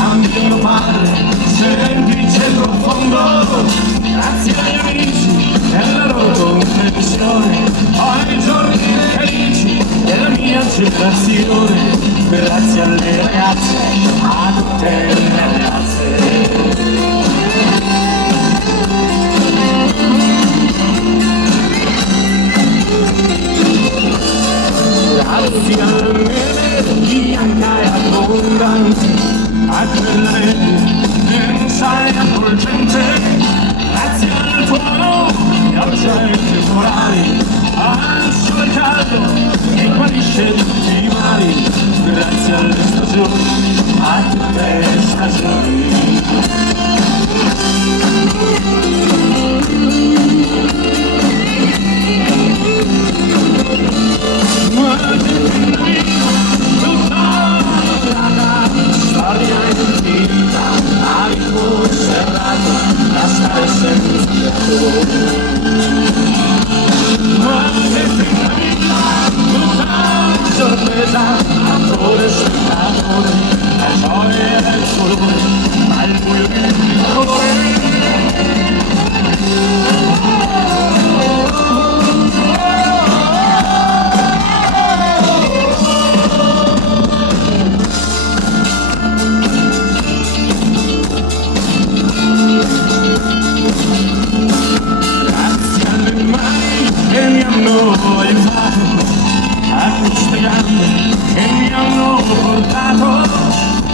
A mio padre semplice e profondo, grazie agli amici e alla loro comprensione, ai giorni felici della mia generazione, grazie alle ragazze, a tutte le ragazze. Grazie alla neve bianca e abbondante, a quella neve densa e avvolgente, grazie al tuono e al cielo temporale, al sole caldo che guarisce tutti i mali, grazie alle stagioni, a tutte le stagioni. Sorpresa, attore, spettatore, la gioia del colore, ma il buio del colore. Grazie alle mani che mi hanno aiutato, a queste gambe che mi hanno portato,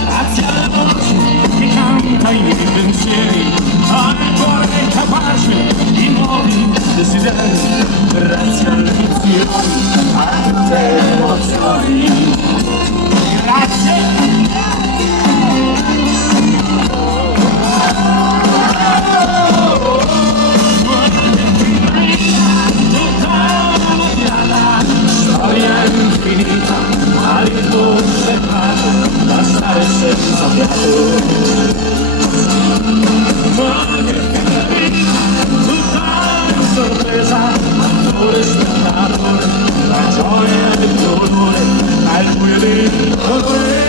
grazie alla voce che canta i miei pensieri, al cuore capace di nuovi desideri, grazie alle emozioni, a tutte le emozioni. Grazie. Ma ritmo separato da stare senza fiato, ma che vita, tutta una sorpresa, attore, spettatore, la gioia del dolore, al buio del colore.